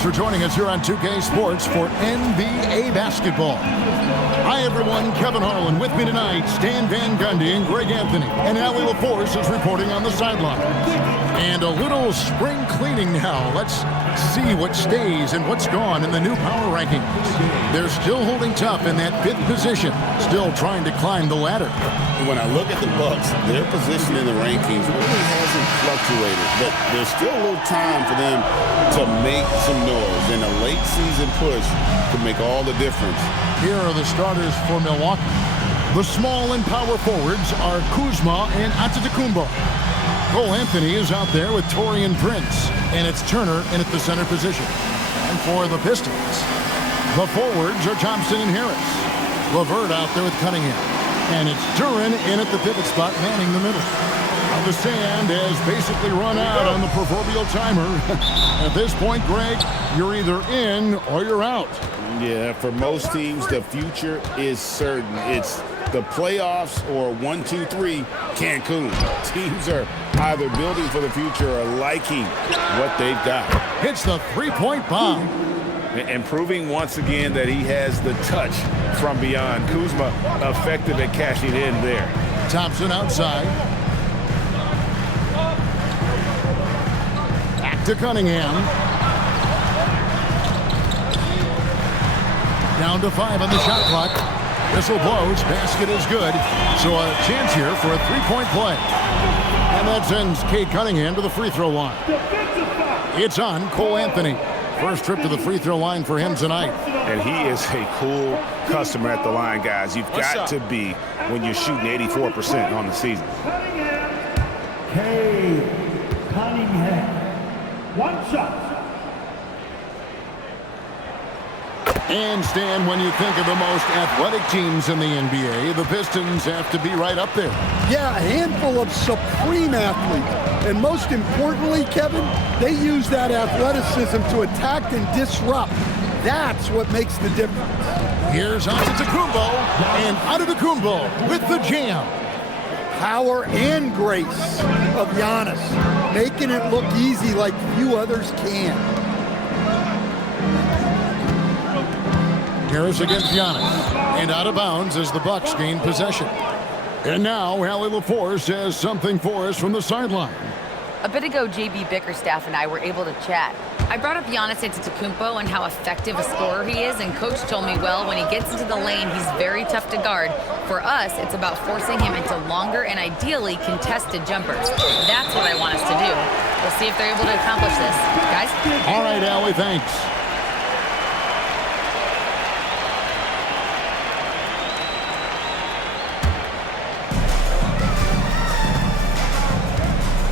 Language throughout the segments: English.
Thanks for joining us here on 2K Sports for NBA basketball. Hi, everyone. Kevin Harlan with me tonight. Stan Van Gundy and Greg Anthony. And Allie LaForce is reporting on the sideline. And a little spring cleaning now. Let's see what stays and what's gone in the new power rankings. They're still holding tough in that 5th position, still trying to climb the ladder. When I look at the Bucks, their position in the rankings really hasn't fluctuated, but there's still a little time for them to make some noise, and a late season push could make all the difference. Here are the starters for Milwaukee. The small and power forwards are Kuzma and Antetokounmpo. Cole Anthony is out there with Taurean Prince, and it's Turner in at the center position. And for the Pistons, the forwards are Thompson and Harris. LeVert out there with Cunningham. And it's Duran in at the pivot spot, manning the middle. Now the sand has basically run out on the proverbial timer. At this point, Greg, you're either in or you're out. Yeah, for most teams, the future is certain. It's the playoffs or 1, 2, 3, Cancun. Teams are either building for the future or liking what they've got. Hits the three-point bomb. And proving once again that he has the touch from beyond. Kuzma effective at cashing in there. Thompson outside. Back to Cunningham. Down to 5 on the shot clock. Whistle blows. Basket is good. So a chance here for a three-point play. And that sends Cade Cunningham to the free throw line. It's on Cole Anthony. First trip to the free throw line for him tonight. And he is a cool customer at the line, guys. You've got to be when you're shooting 84% on the season. Cade Cunningham. One shot. And Stan, when you think of the most athletic teams in the NBA, the Pistons have to be right up there. Yeah, a handful of supreme athletes. And most importantly, Kevin, they use that athleticism to attack and disrupt. That's what makes the difference. Here's Antetokounmpo, and Antetokounmpo with the jam. Power and grace of Giannis, making it look easy like few others can. Harris against Giannis, and out of bounds as the Bucks gain possession. And now Allie LaForce has something for us from the sideline. A bit ago, JB Bickerstaff and I were able to chat. I brought up Giannis Antetokounmpo and how effective a scorer he is, and Coach told me, well, when he gets into the lane, he's very tough to guard. For us, it's about forcing him into longer and ideally contested jumpers. That's what I want us to do. We'll see if they're able to accomplish this. Guys? All right, Allie, thanks.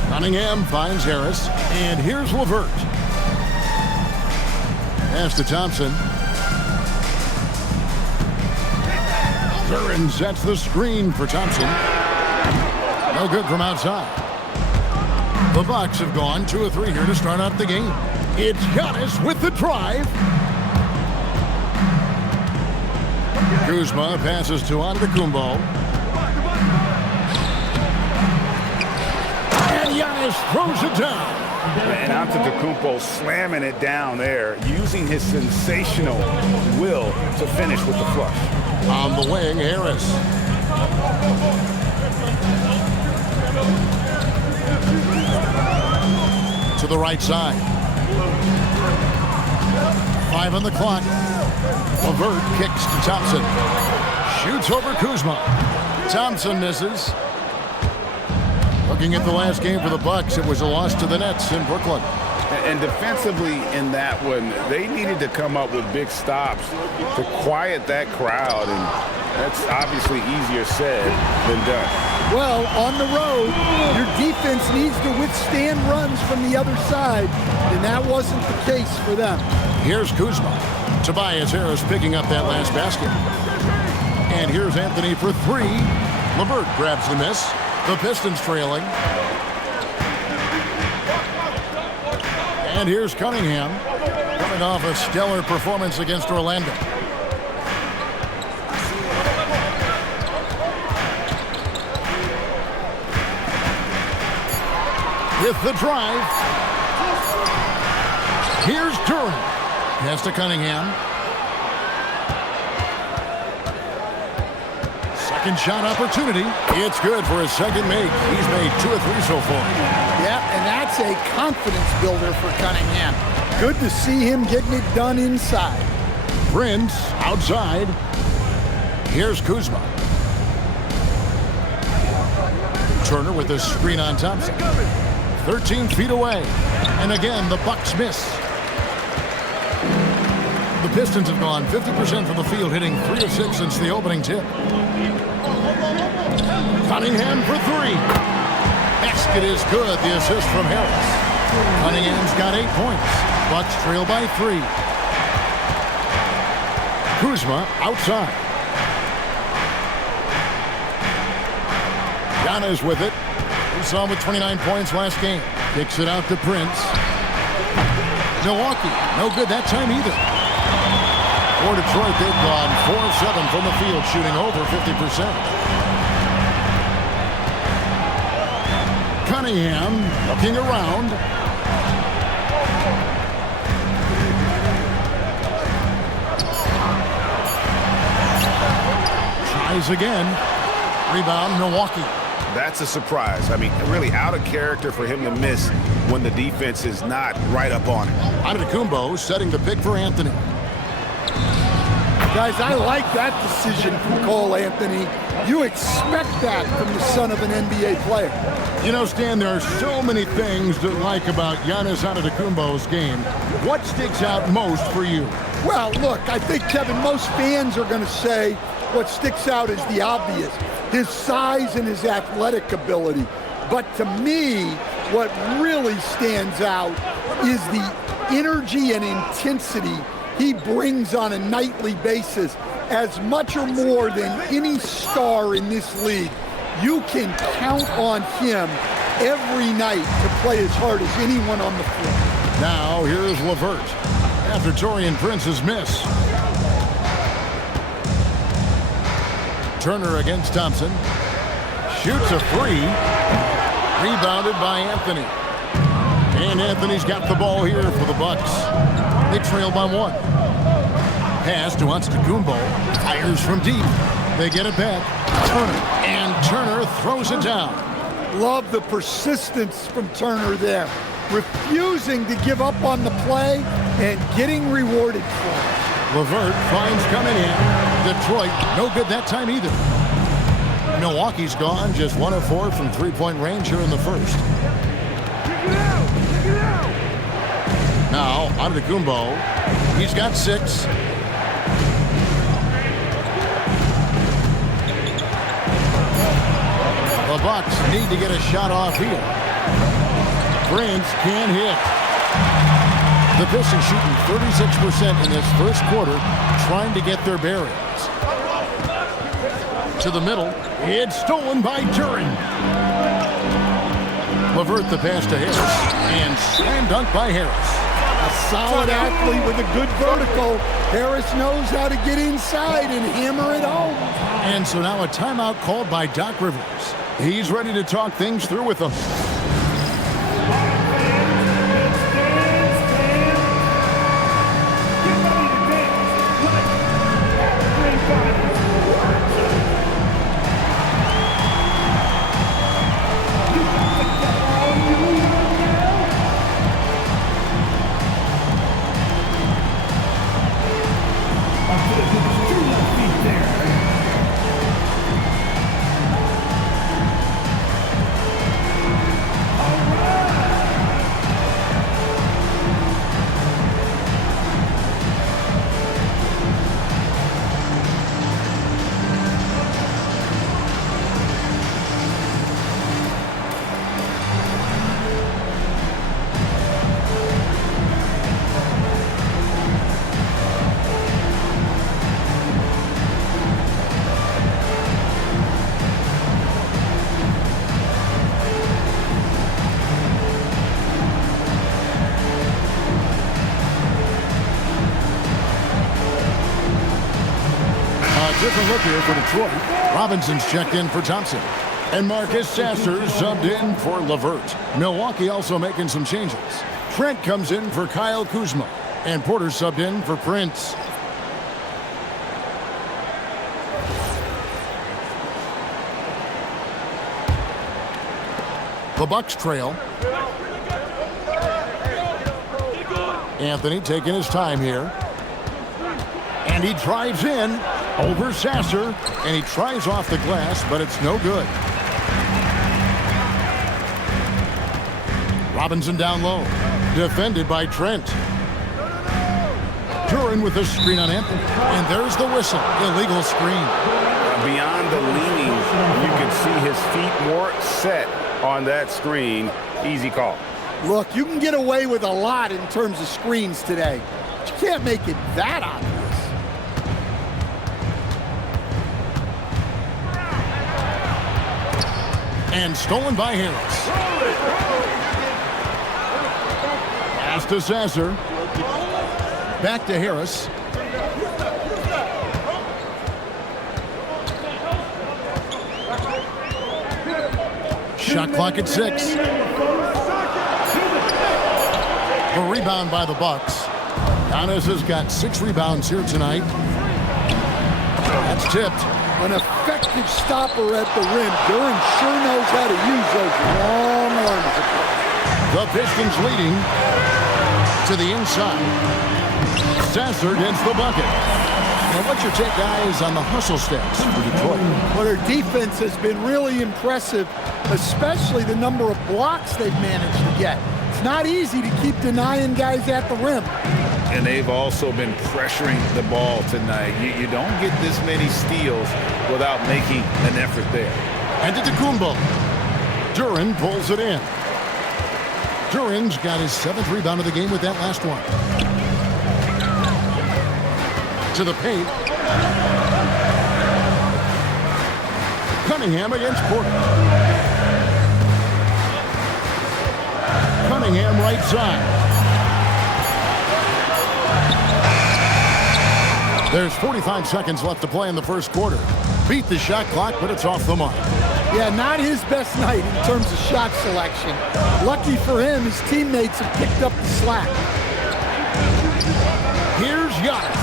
Cunningham finds Harris, and here's LeVert. Pass to Thompson. Duran sets the screen for Thompson. No good from outside. The Bucks have gone 2 of 3 here to start out the game. It's Giannis with the drive. Kuzma passes to Antetokounmpo. Giannis throws it down. And Antetokounmpo slamming it down there, using his sensational will to finish with the flush. On the wing, Harris. To the right side. 5 on the clock. LeVert kicks to Thompson. Shoots over Kuzma. Thompson misses. Looking at the last game for the Bucks, it was a loss to the Nets in Brooklyn. And defensively in that one, they needed to come up with big stops to quiet that crowd, and that's obviously easier said than done. Well, on the road, your defense needs to withstand runs from the other side, and that wasn't the case for them. Here's Kuzma. Tobias Harris picking up that last basket. And here's Anthony for 3. LeVert grabs the miss. The Pistons trailing. And here's Cunningham, coming off a stellar performance against Orlando. With the drive. Here's Duran. Pass to Cunningham. Second shot opportunity. It's good for his second make. He's made 2 or 3 so far. Yeah, and that's a confidence builder for Cunningham. Good to see him getting it done inside. Prince outside. Here's Kuzma. Turner with a screen on Thompson. 13 feet away. And again, the Bucks miss. The Pistons have gone 50% from the field, hitting 3 of 6 since the opening tip. Cunningham for 3. Basket is good. The assist from Harris. Cunningham's got 8 points. Bucks trail by 3. Kuzma outside. Giannis with it. We saw him with 29 points last game. Kicks it out to Prince. Milwaukee, no good that time either. For Detroit, they've gone 4 of 7 from the field, shooting over 50%. Cunningham looking around. Tries again. Rebound, Milwaukee. That's a surprise. I mean, really out of character for him to miss when the defense is not right up on it. Antetokounmpo setting the pick for Anthony. Guys, I like that decision from Cole Anthony. You expect that from the son of an NBA player. You know, Stan, there are so many things to like about Giannis Antetokounmpo's game. What sticks out most for you? Well, look, I think, Kevin, most fans are going to say what sticks out is the obvious, his size and his athletic ability. But to me, what really stands out is the energy and intensity he brings on a nightly basis, as much or more than any star in this league. You can count on him every night to play as hard as anyone on the floor. Now, here's LeVert after Taurean Prince's miss. Turner against Thompson. Shoots a 3. Rebounded by Anthony. And Anthony's got the ball here for the Bucks. They trail by 1. Pass to Antetokounmpo. Fires from deep. They get it back. Turner. And Turner throws it down. Love the persistence from Turner there. Refusing to give up on the play and getting rewarded for it. LeVert finds Cunningham. Detroit, no good that time either. Milwaukee's gone just 1 of 4 from 3-point range here in the first. Now, Antetokounmpo. He's got 6. The Bucks need to get a shot off here. Prince can't hit. The Pistons shooting 36% in this first quarter, trying to get their bearings. To the middle. It's stolen by Turin. LeVert the pass to Harris. And slam dunk by Harris. A solid athlete with a good vertical. Harris knows how to get inside and hammer it home. And so now a timeout called by Doc Rivers. He's ready to talk things through with them. Different look here for Detroit. Robinson's checked in for Thompson. And Marcus Sasser subbed in for LeVert. Milwaukee also making some changes. Trent comes in for Kyle Kuzma. And Porter subbed in for Prince. The Bucks trail. Anthony taking his time here. And he drives in over Sasser. And he tries off the glass, but it's no good. Robinson down low. Defended by Trent. Duran with the screen on Anthony. And there's the whistle. Illegal screen. Beyond the leaning, you can see his feet more set on that screen. Easy call. Look, you can get away with a lot in terms of screens today. But you can't make it that obvious. And stolen by Harris. Pass to Sasser. Back to Harris. Shot clock at 6. The rebound by the Bucks. Giannis has got 6 rebounds here tonight. That's tipped. An effective stopper at the rim. Duran sure knows how to use those long arms. The Pistons leading to the inside. Sasser gets the bucket. Now, what's your take, guys, on the hustle stats for Detroit? Well, their defense has been really impressive, especially the number of blocks they've managed to get. It's not easy to keep denying guys at the rim. And they've also been pressuring the ball tonight. You don't get this many steals without making an effort there. And to Tacumbo. Duran pulls it in. Duran's got his 7th rebound of the game with that last one. To the paint. Cunningham against Porter. Cunningham right side. There's 45 seconds left to play in the first quarter. Beat the shot clock, but it's off the mark. Yeah, not his best night in terms of shot selection. Lucky for him, his teammates have picked up the slack. Here's Giannis.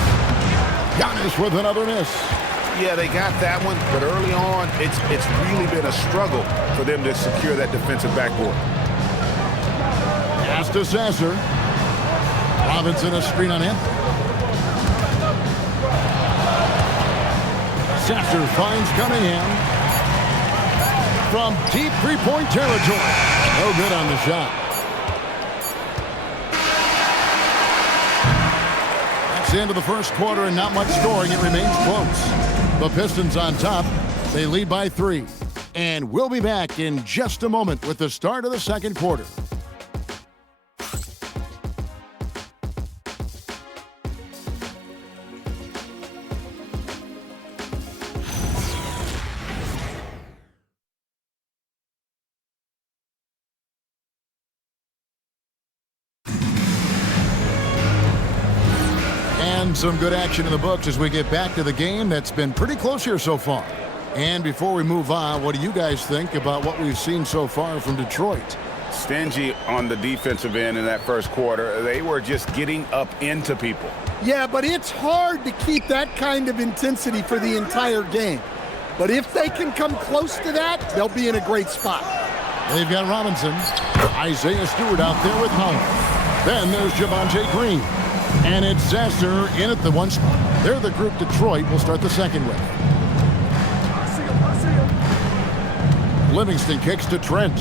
Giannis with another miss. Yeah, they got that one, but early on, it's really been a struggle for them to secure that defensive backboard. Pass to Sasser. Robinson a screen on him. Sasser finds Cunningham from deep three-point territory. No good on the shot. That's the end of the first quarter and not much scoring. It remains close. The Pistons on top. They lead by 3. And we'll be back in just a moment with the start of the second quarter. Some good action in the books as we get back to the game that's been pretty close here so far. And before we move on, what do you guys think about what we've seen so far from Detroit? Stingy on the defensive end in that first quarter. They were just getting up into people. Yeah, but it's hard to keep that kind of intensity for the entire game. But if they can come close to that, they'll be in a great spot. They've got Robinson, Isaiah Stewart out there with Howard. Then there's Javonte Green. And it's Sasser in at the one spot. They're the group Detroit will start the second with. Livingston kicks to Trent.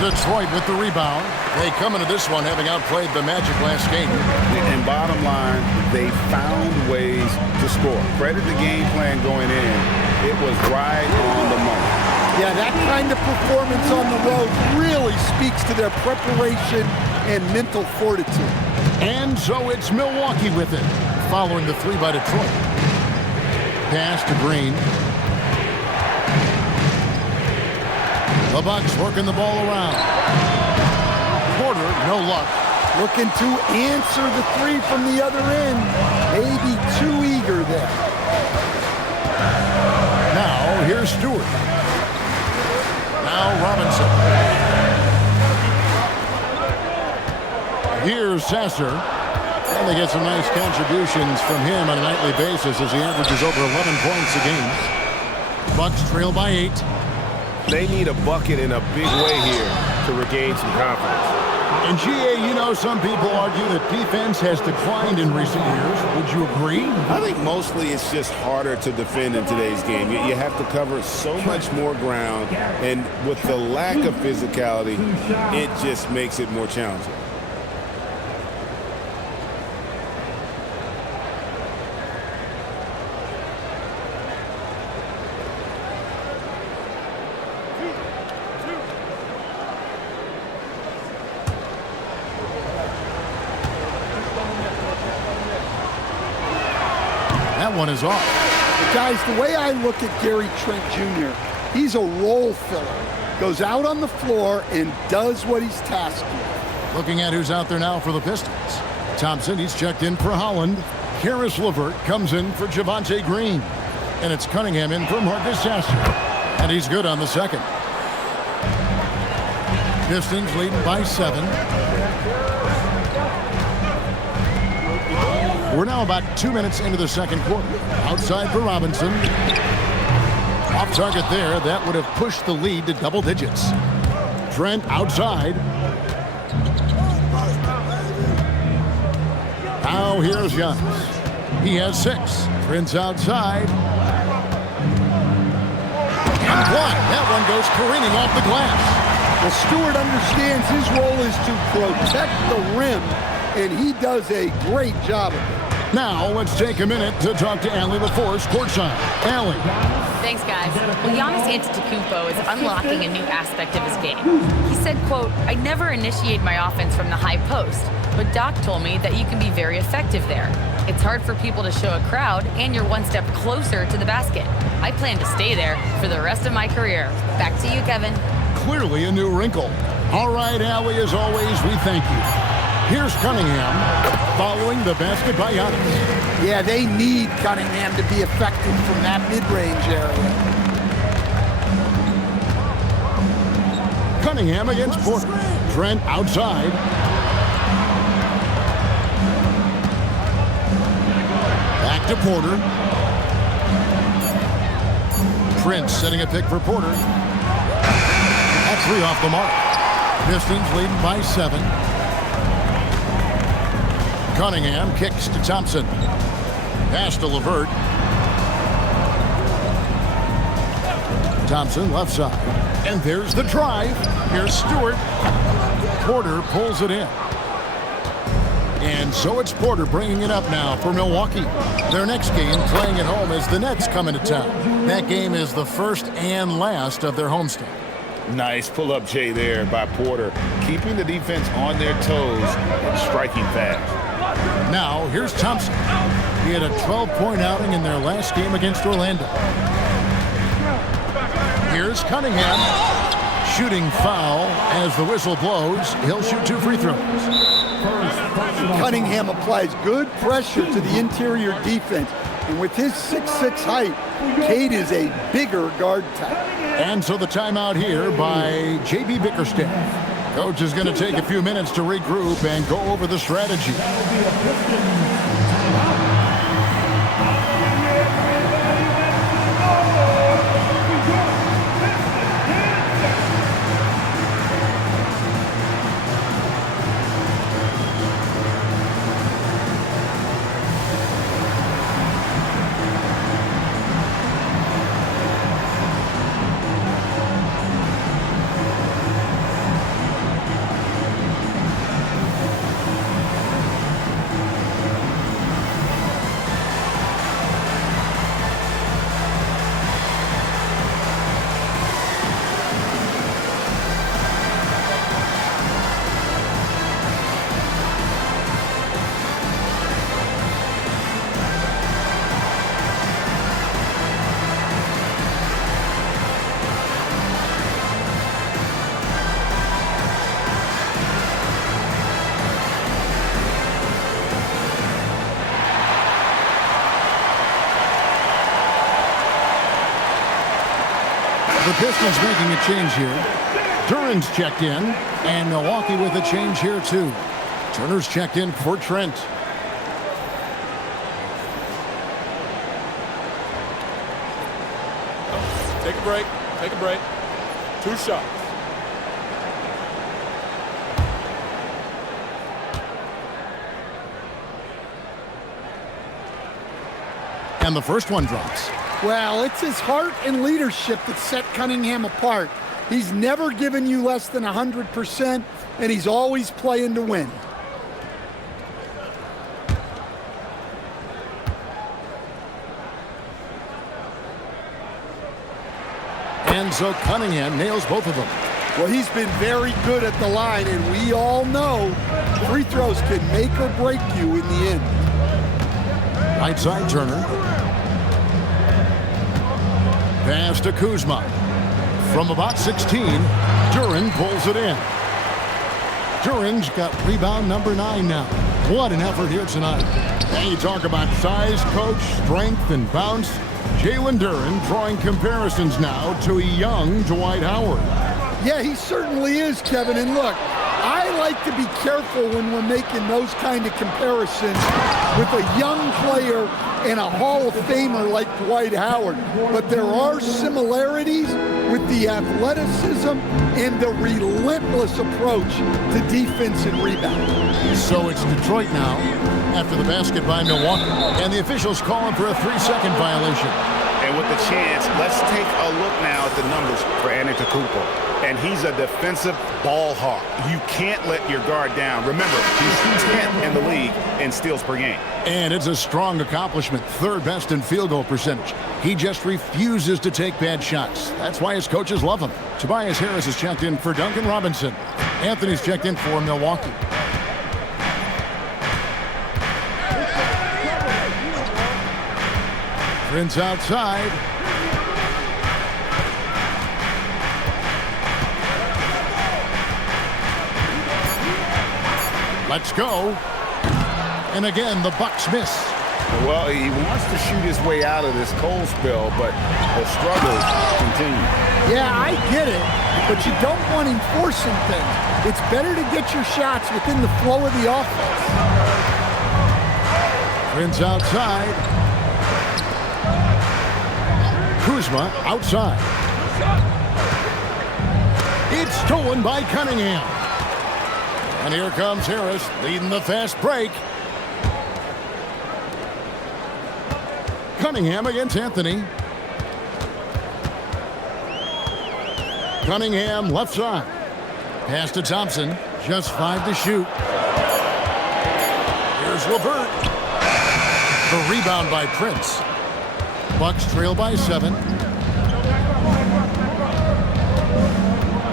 Detroit with the rebound. They come into this one having outplayed the Magic last game. And bottom line, they found ways to score. Credit the game plan going in. It was right on the money. Yeah, that kind of performance on the road really speaks to their preparation and mental fortitude. And so it's Milwaukee with it, following the 3 by Detroit. Pass to Green. The Bucks working the ball around. Porter, no luck. Looking to answer the 3 from the other end. Maybe too eager there. Now, here's Stewart. Now Robinson. Here's Sasser. And they get some nice contributions from him on a nightly basis as he averages over 11 points a game. Bucks trail by 8. They need a bucket in a big way here to regain some confidence. And GA, you know, some people argue that defense has declined in recent years. Would you agree? I think mostly it's just harder to defend in today's game. You have to cover so much more ground, and with the lack of physicality, it just makes it more challenging. That one is off. Guys, the way I look at Gary Trent Jr., he's a role filler. Goes out on the floor and does what he's tasked with. Looking at who's out there now for the Pistons. Thompson, he's checked in for Holland. Karis LeVert comes in for Javonte Green. And it's Cunningham in for Marcus Sasser. And he's good on the second. Pistons leading by 7. We're now about 2 minutes into the second quarter. Outside for Robinson. Off target there. That would have pushed the lead to double digits. Trent outside. Now here's Giannis. He has 6. Trent's outside. And blocked. That one goes careening off the glass. Well, Stewart understands his role is to protect the rim, and he does a great job of it. Now, let's take a minute to talk to Allie LaForce courtside. Allie. Thanks, guys. Well, Giannis Antetokounmpo is unlocking a new aspect of his game. He said, quote, "I never initiate my offense from the high post, but Doc told me that you can be very effective there. It's hard for people to show a crowd, and you're one step closer to the basket. I plan to stay there for the rest of my career." Back to you, Kevin. Clearly a new wrinkle. All right, Allie, as always, we thank you. Here's Cunningham following the basket by Giannis. Yeah, they need Cunningham to be effective from that mid-range area. Cunningham against Porter. Trent outside. Back to Porter. Prince setting a pick for Porter. That's 3 off the mark. Pistons leading by 7. Cunningham kicks to Thompson. Pass to LeVert. Thompson left side. And there's the drive. Here's Stewart. Porter pulls it in. And so it's Porter bringing it up now for Milwaukee. Their next game playing at home as the Nets come into town. That game is the first and last of their homestand. Nice pull-up, Jay, there by Porter, keeping the defense on their toes and striking fast. Now, here's Thompson. He had a 12-point outing in their last game against Orlando. Here's Cunningham. Shooting foul as the whistle blows. He'll shoot 2 free throws. Cunningham applies good pressure to the interior defense. And with his 6'6" height, Cade is a bigger guard type. And so the timeout here by J.B. Bickerstaff. Coach is going to take a few minutes to regroup and go over the strategy. The Pistons making a change here. Duran's checked in, and Milwaukee with a change here too. Turner's checked in for Trent. Take a break. Take a break. 2 shots. And the first one drops. Well, it's his heart and leadership that set Cunningham apart. He's never given you less than 100%, and he's always playing to win. And so Cunningham nails both of them. Well, he's been very good at the line, and we all know free throws can make or break you in the end. Right side, Turner. Pass to Kuzma. From about 16, Duren pulls it in. Duren's got rebound number 9 now. What an effort here tonight. And you talk about size, coach, strength, and bounce. Jalen Duren drawing comparisons now to a young Dwight Howard. Yeah, he certainly is, Kevin. And look, I like to be careful when we're making those kind of comparisons with a young player and a Hall of Famer like Dwight Howard. But there are similarities with the athleticism and the relentless approach to defense and rebound. So it's Detroit now after the basket by Milwaukee. And the officials calling for a 3-second violation. And with the chance, let's take a look now at the numbers for Antetokounmpo. And he's a defensive ball hawk. You can't let your guard down. Remember, he's 10th in the league in steals per game. And it's a strong accomplishment. 3rd best in field goal percentage. He just refuses to take bad shots. That's why his coaches love him. Tobias Harris is checked in for Duncan Robinson. Anthony's checked in for Milwaukee. Prince outside. Let's go. And again, the Bucks miss. Well, he wants to shoot his way out of this cold spell, but the struggles continue. Yeah, I get it, but you don't want him forcing things. It's better to get your shots within the flow of the offense. Prince outside. Kuzma outside. It's stolen by Cunningham. And here comes Harris leading the fast break. Cunningham against Anthony. Cunningham left side. Pass to Thompson. Just 5 to shoot. Here's LeVert. The rebound by Prince. Bucks trail by 7.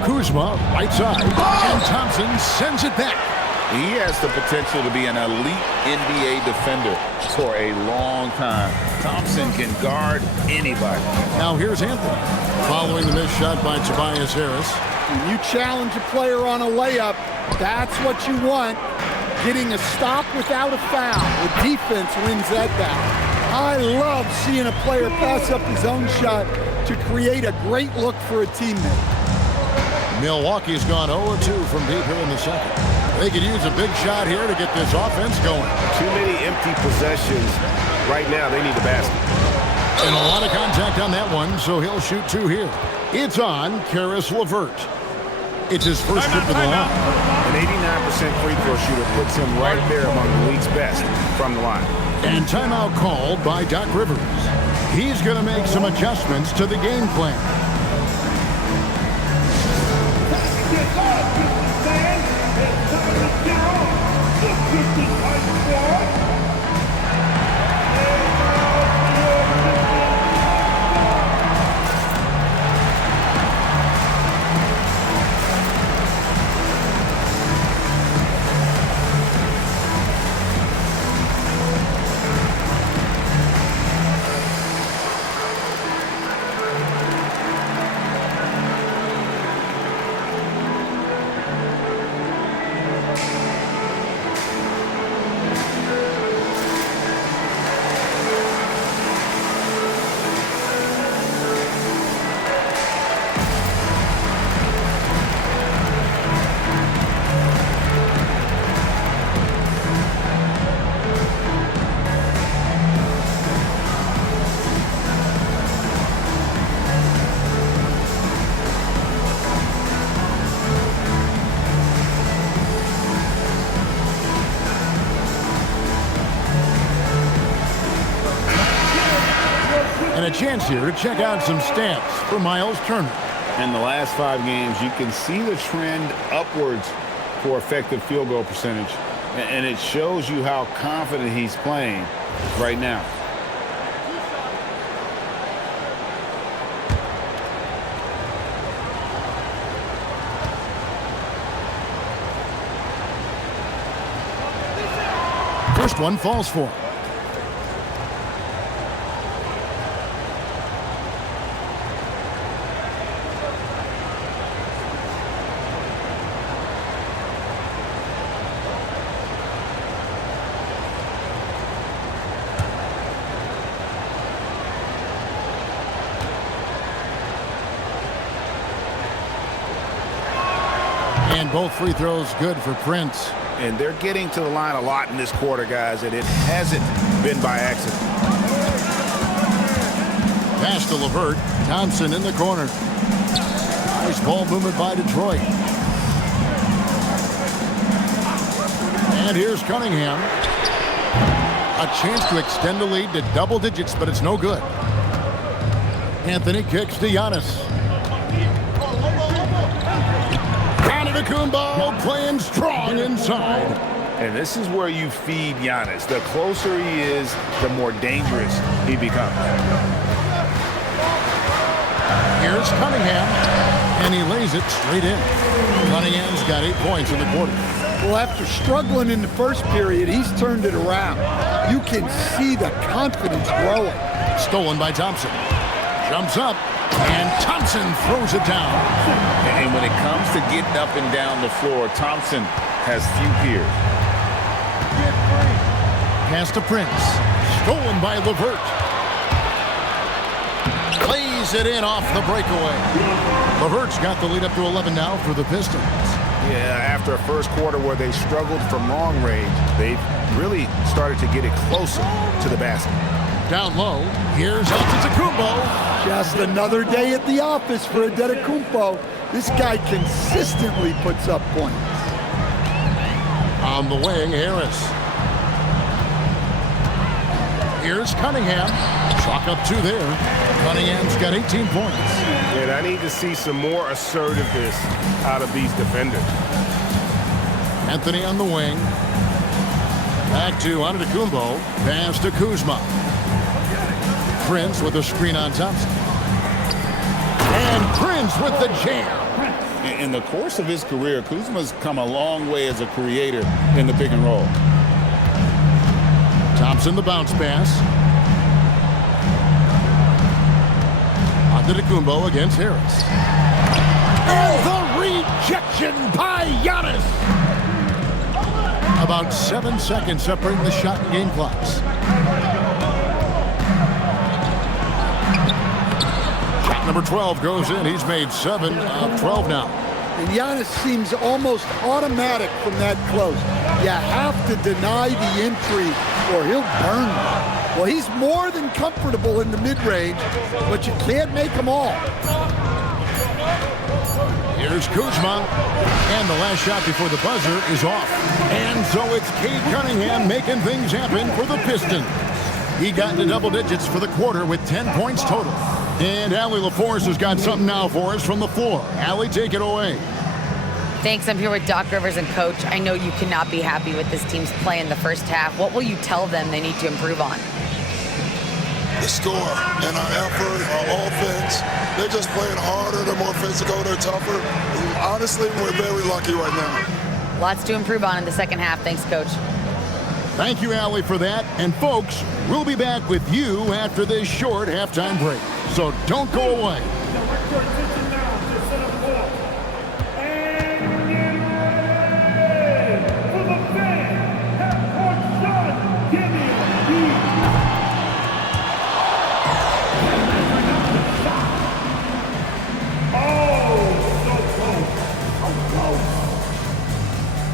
Kuzma, right side, and Thompson sends it back. He has the potential to be an elite NBA defender for a long time. Thompson can guard anybody. Now here's Anthony, following the missed shot by Tobias Harris. When you challenge a player on a layup, that's what you want. Getting a stop without a foul. The defense wins that battle. I love seeing a player pass up his own shot to create a great look for a teammate. Milwaukee's gone 0-2 from deep here in the second. They could use a big shot here to get this offense going. Too many empty possessions. Right now, they need a basket. And a lot of contact on that one, so he'll shoot 2 here. It's on Caris LeVert. It's his first trip to the line. An 89% free throw shooter puts him right there among the league's best from the line. And timeout called by Doc Rivers. He's going to make some adjustments to the game plan. chance here to check out some stats for Miles Turner. In the last 5 games, you can see the trend upwards for effective field goal percentage, and it shows you how confident he's playing right now. First one falls for him. And both free throws good for Prince. And they're getting to the line a lot in this quarter, guys, and it hasn't been by accident. Pass to LeVert. Thompson in the corner. Nice ball movement by Detroit. And here's Cunningham. A chance to extend the lead to double digits, but it's no good. Anthony kicks to Giannis. Antetokounmpo playing strong inside. And this is where you feed Giannis. The closer he is, the more dangerous he becomes. Here's Cunningham, and he lays it straight in. Cunningham's got 8 points in the quarter. Well, after struggling in the first period, he's turned it around. You can see the confidence growing. Stolen by Thompson. Jumps up, and Thompson throws it down. And when it comes to getting up and down the floor, Thompson has few peers. Pass to Prince. Stolen by LeVert. Plays it in off the breakaway. LeVert's got the lead up to 11 now for the Pistons. Yeah, after a first quarter where they struggled from long range, they really started to get it closer to the basket. Down low, here's Antetokounmpo. Just another day at the office for Antetokounmpo. This guy consistently puts up points. On the wing, Harris. Here's Cunningham. Chalk up 2 there. Cunningham's got 18 points. And I need to see some more assertiveness out of these defenders. Anthony on the wing. Back to Antetokounmpo. Pass to Kuzma. Prince with a screen on Thompson. And Prince with the jam. In the course of his career, Kuzma's come a long way as a creator in the pick and roll. Thompson the bounce pass. Antetokounmpo against Harris. And the rejection by Giannis. About 7 seconds separating the shot and game clocks. Shot number 12 goes in. He's made 7 of 12 now. And Giannis seems almost automatic from that close. You have to deny the entry or he'll burn you. Well, he's more than comfortable in the mid-range, but you can't make them all. Here's Kuzma, and the last shot before the buzzer is off. And so it's Cade Cunningham making things happen for the Pistons. He got into double digits for the quarter with 10 points total. And Allie LaForce has got something now for us from the floor. Allie, take it away. Thanks. I'm here with Doc Rivers and Coach. I know you cannot be happy with this team's play in the first half. What will you tell them they need to improve on? The score and our effort, our offense. They're just playing harder. They're more physical. They're tougher. Honestly, we're very lucky right now. Lots to improve on in the second half. Thanks, Coach. Thank you, Allie, for that. And, folks, we'll be back with you after this short halftime break. So don't go away.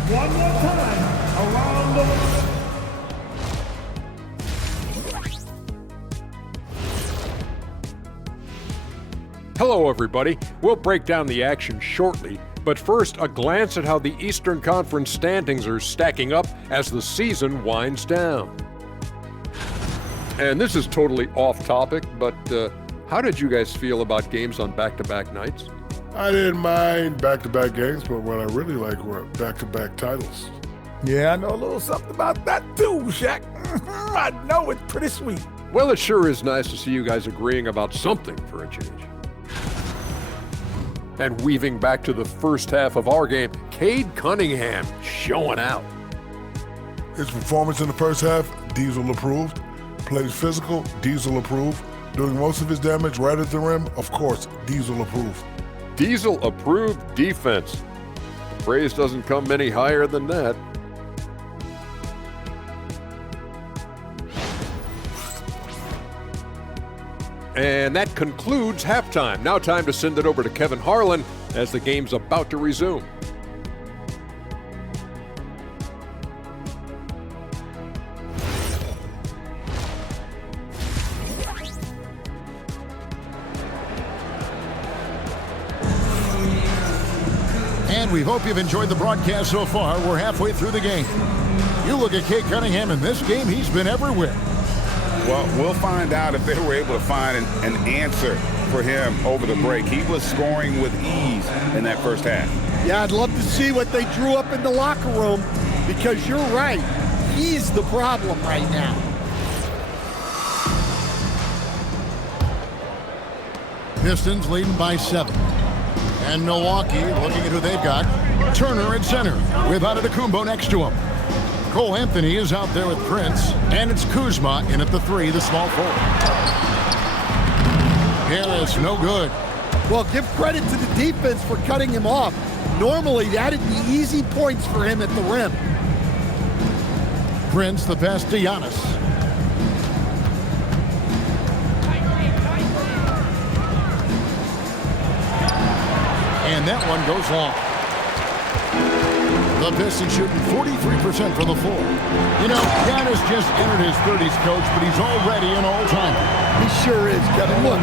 One more time around the... Hello, everybody. We'll break down the action shortly, but first, a glance at how the Eastern Conference standings are stacking up as the season winds down. And this is totally off topic, but how did you guys feel about games on back-to-back nights? I didn't mind back-to-back games, but what I really like were back-to-back titles. Yeah, I know a little something about that too, Shaq. I know it's pretty sweet. Well, it sure is nice to see you guys agreeing about something for a change. And weaving back to the first half of our game, Cade Cunningham showing out. His performance in the first half, Diesel approved. Plays physical, Diesel approved. Doing most of his damage right at the rim, of course, Diesel approved. Diesel approved defense. The praise doesn't come any higher than that. And that concludes halftime. Now time to send it over to Kevin Harlan as the game's about to resume. And we hope you've enjoyed the broadcast so far. We're halfway through the game. You look at Cade Cunningham in this game, he's been everywhere. Well, we'll find out if they were able to find an answer for him over the break. He was scoring with ease in that first half. Yeah, I'd love to see what they drew up in the locker room, because you're right. He's the problem right now. Pistons leading by 7. And Milwaukee looking at who they've got. Turner at center with Antetokounmpo next to him. Cole Anthony is out there with Prince, and it's Kuzma in at the 3, the small forward. Harris, no good. Well, give credit to the defense for cutting him off. Normally, that'd be easy points for him at the rim. Prince, the pass to Giannis. And that one goes long. The Pistons shooting 43% from the floor. You know, Giannis just entered his 30s, coach, but he's already an all-timer. He sure is, Kevin. Look,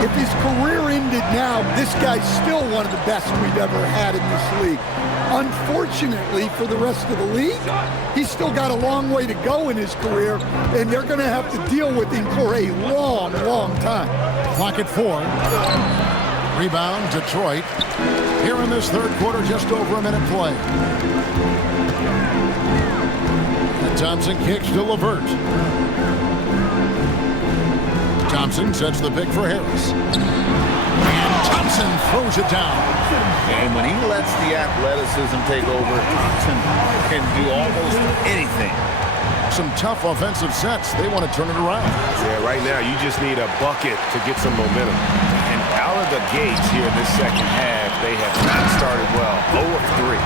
if his career ended now, this guy's still one of the best we've ever had in this league. Unfortunately for the rest of the league, he's still got a long way to go in his career, and they're going to have to deal with him for a long, long time. Clock at 4. Rebound, Detroit. Here in this third quarter, just over a minute play. And Thompson kicks to LeVert. Thompson sets the pick for Harris. And Thompson throws it down. And when he lets the athleticism take over, Thompson can do almost anything. Some tough offensive sets. They want to turn it around. Yeah, right now you just need a bucket to get some momentum. And out of the gates here in this second half, they have not started well. 0 of 3.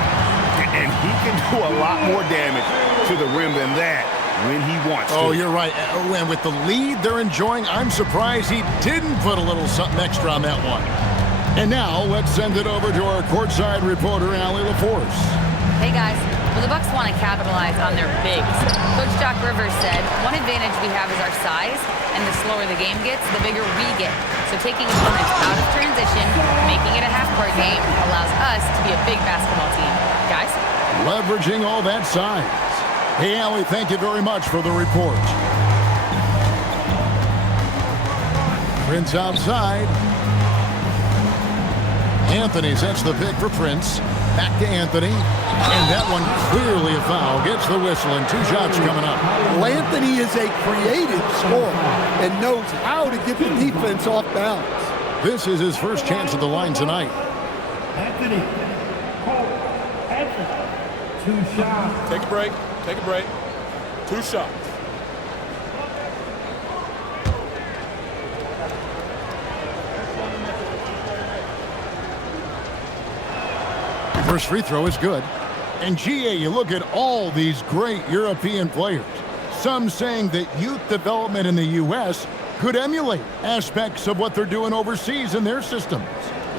And he can do a lot more damage to the rim than that when he wants to. Oh, you're right. And with the lead they're enjoying, I'm surprised he didn't put a little something extra on that one. And now let's send it over to our courtside reporter, Allie LaForce. Hey, guys. Well, the Bucks want to capitalize on their bigs. Coach Doc Rivers said, one advantage we have is our size, and the slower the game gets, the bigger we get. So taking opponents out of transition, making it a half-court game, allows us to be a big basketball team. Guys? Leveraging all that size. Hey, Allie, thank you very much for the report. Prince outside. Anthony sets the pick for Prince. Back to Anthony. And that one clearly a foul. Gets the whistle and 2 shots coming up. Well, Anthony is a creative scorer and knows how to get the defense off balance. This is his first chance at the line tonight. Anthony. Cole. Anthony. 2 shots. Take a break. Take a break. 2 shots. First free throw is good. And GA, you look at all these great European players. Some saying that youth development in the U.S. could emulate aspects of what they're doing overseas in their systems.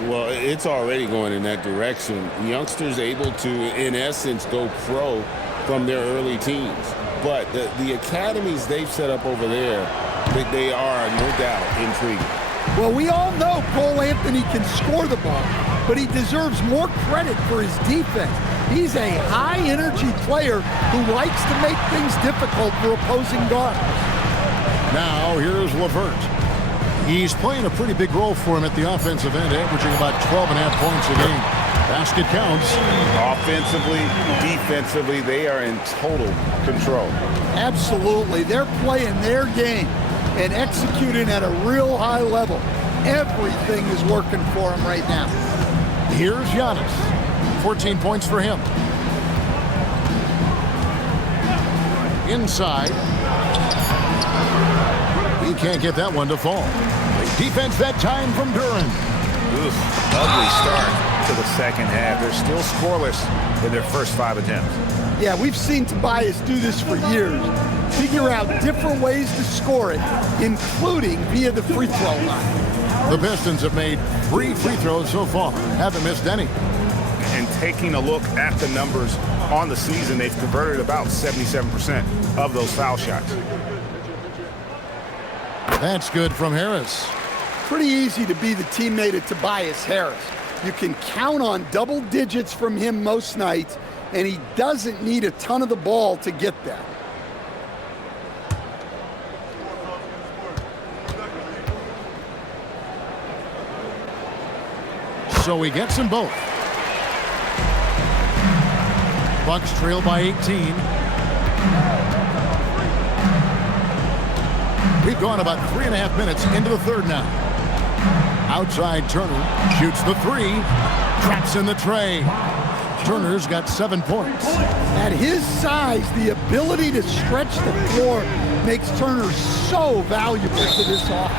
Well, it's already going in that direction. Youngsters able to, in essence, go pro from their early teens. But the academies they've set up over there, they are, no doubt, intriguing. Well, we all know Cole Anthony can score the ball, but he deserves more credit for his defense. He's a high-energy player who likes to make things difficult for opposing guards. Now here's LeVert. He's playing a pretty big role for him at the offensive end, averaging about 12.5 points a game. Basket counts. Offensively, defensively, they are in total control. Absolutely. They're playing their game and executing at a real high level. Everything is working for them right now. Here's Giannis. 14 points for him. Inside. He can't get that one to fall. Defense that time from Duran. Ugly start to the second half. They're still scoreless in their first 5 attempts. Yeah, we've seen Tobias do this for years. Figure out different ways to score it, including via the free throw line. The Pistons have made 3 free throws so far. Haven't missed any. And taking a look at the numbers on the season, they've converted about 77% of those foul shots. That's good from Harris. Pretty easy to be the teammate of Tobias Harris. You can count on double digits from him most nights, and he doesn't need a ton of the ball to get there. So he gets them both. Bucks trail by 18. We've gone about 3.5 minutes into the third now. Outside Turner shoots the 3. Traps in the tray. Turner's got 7 points. At his size, the ability to stretch the floor makes Turner so valuable to this offense.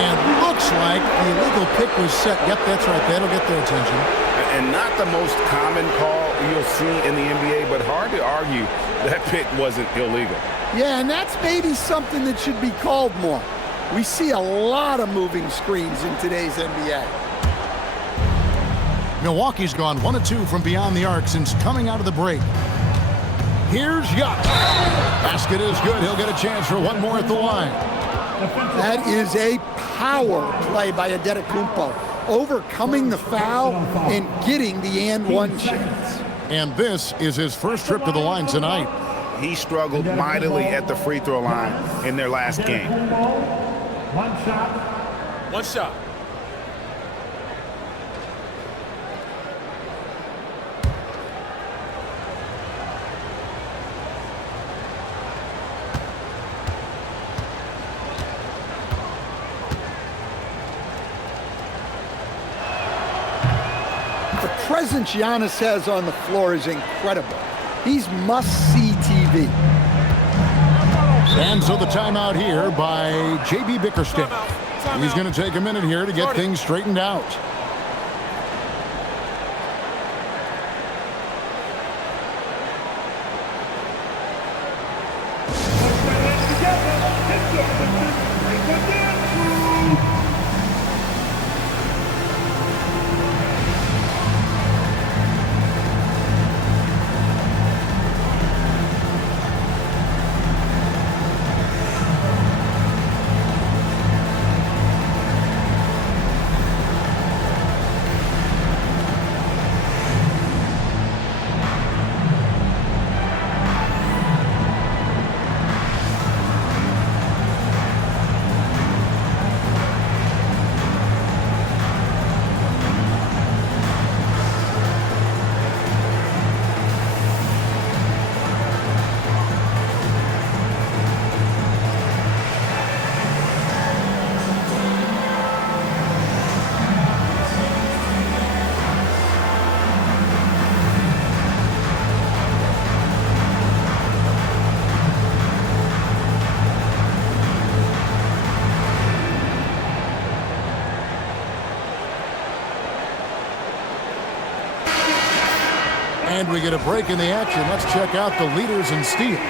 And looks like the illegal pick was set. Yep, that's right. That'll get their attention. And not the most common call you'll see in the NBA, but hard to argue that pick wasn't illegal. Yeah, and that's maybe something that should be called more. We see a lot of moving screens in today's NBA. Milwaukee's gone 1 of 2 from beyond the arc since coming out of the break. Here's Giannis. Basket is good. He'll get a chance for one more at the line. That is a power play by Antetokounmpo, overcoming the foul and getting the and one chance. And this is his first trip to the line tonight. He struggled mightily at the free throw line in their last game. One shot. One shot. The presence Giannis has on the floor is incredible. He's must-see TV. And so the timeout here by JB Bickerstaff. He's going to take a minute here to get things straightened out. And we get a break in the action. Let's check out the leaders in steals.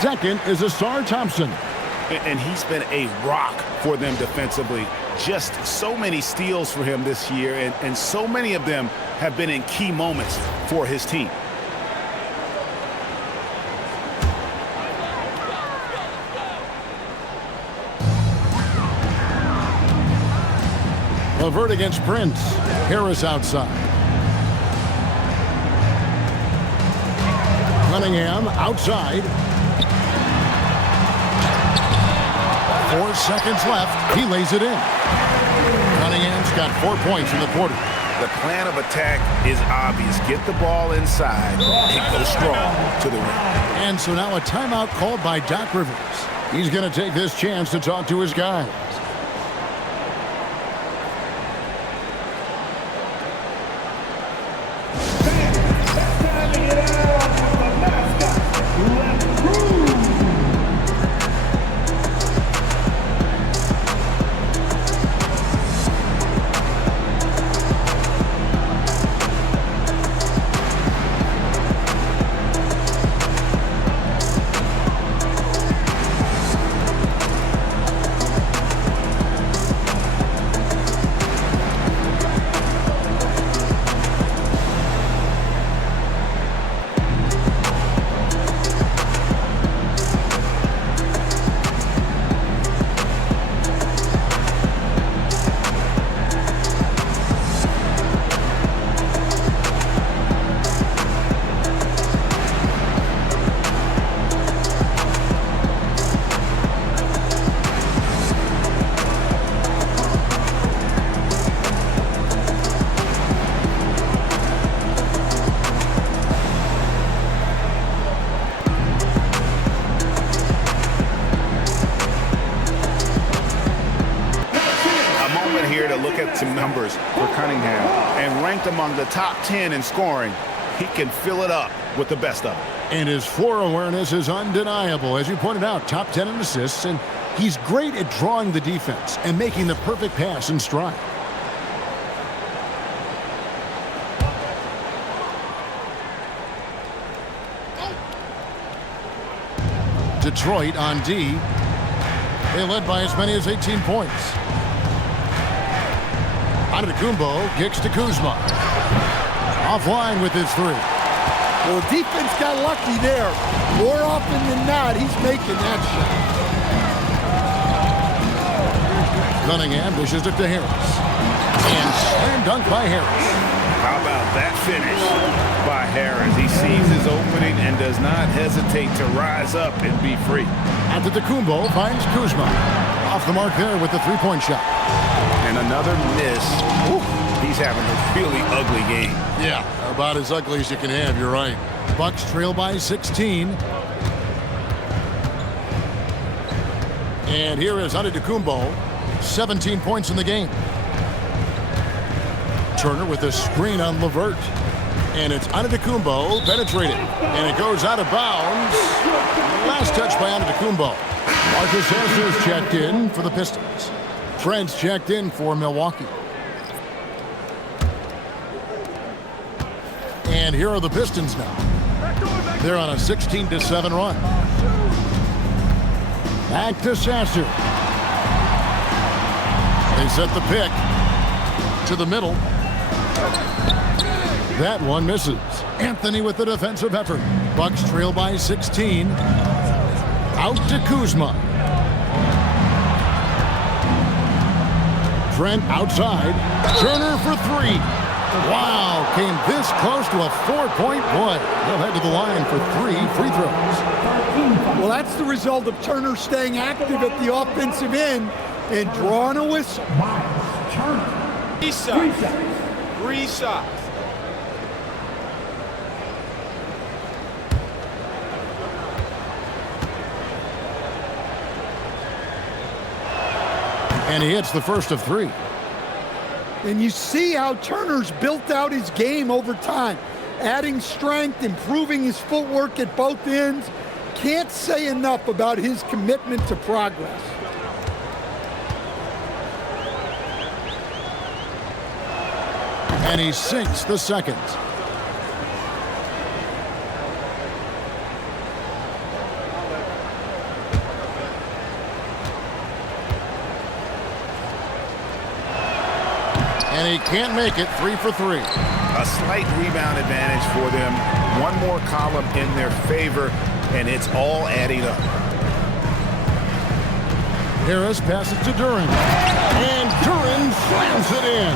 Second is Asar Thompson. And he's been a rock for them defensively. Just so many steals for him this year, and so many of them have been in key moments for his team. LeVert against Prince. Harris outside. Cunningham outside. 4 seconds left. He lays it in. Cunningham's got 4 points in the quarter. The plan of attack is obvious. Get the ball inside and go strong to the rim. And so now a timeout called by Doc Rivers. He's going to take this chance to talk to his guys. Some numbers for Cunningham, and ranked among the top 10 in scoring. He can fill it up with the best of them. And his floor awareness is undeniable. As you pointed out, top 10 in assists, and he's great at drawing the defense and making the perfect pass in stride. Detroit on D. They led by as many as 18 points. Antetokounmpo kicks to Kuzma. Offline with his 3. Well, defense got lucky there. More often than not, he's making that shot. Cunningham dishes it to Harris. And slam dunk by Harris. How about that finish by Harris? He sees his opening and does not hesitate to rise up and be free. Antetokounmpo finds Kuzma. Off the mark there with the 3-point shot. And another miss. Ooh, he's having a really ugly game. Yeah, about as ugly as you can have, you're right. Bucks trail by 16. And here is Antetokounmpo, 17 points in the game. Turner with a screen on LeVert. And it's Antetokounmpo penetrated. And it goes out of bounds. Last touch by Antetokounmpo. Marcus Sasser's checked in for the Pistons. Trent's checked in for Milwaukee. And here are the Pistons now. They're on a 16-7 run. Back to Sasser. They set the pick to the middle. That one misses. Anthony with the defensive effort. Bucks trail by 16. Out to Kuzma. Trent outside. Turner for 3. Wow, came this close to a 4-point play. They'll head to the line for 3 free throws. Well, that's the result of Turner staying active at the offensive end and drawing a whistle. 3 shots. 3 shots. And he hits the first of 3. And you see how Turner's built out his game over time. Adding strength, improving his footwork at both ends. Can't say enough about his commitment to progress. And he sinks the second. And he can't make it. 3 for 3. A slight rebound advantage for them. One more column in their favor, and it's all adding up. Harris passes to Duren. And Duren slams it in.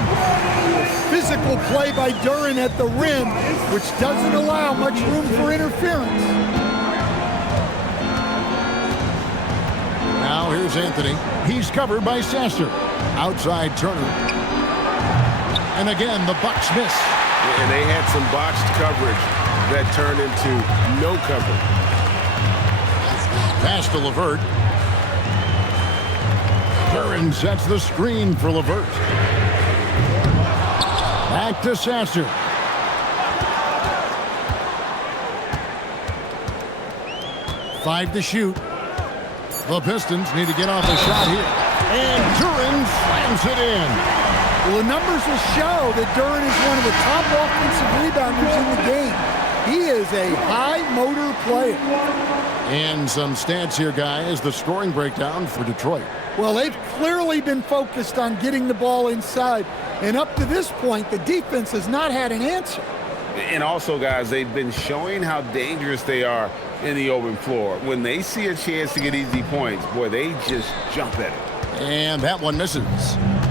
Physical play by Duren at the rim, which doesn't allow much room for interference. Now here's Anthony. He's covered by Sasser. Outside Turner. And again, the Bucks miss. And they had some botched coverage that turned into no coverage. Pass to LeVert. Duren sets the screen for LeVert. Back to Sasser. Five to shoot. The Pistons need to get off a shot here. And Duren slams it in. Well, the numbers will show that Duren is one of the top offensive rebounders in the game. He is a high-motor player. And some stats here, guys. The scoring breakdown for Detroit. Well, they've clearly been focused on getting the ball inside. And up to this point, the defense has not had an answer. And also, guys, they've been showing how dangerous they are in the open floor. When they see a chance to get easy points, boy, they just jump at it. And that one misses.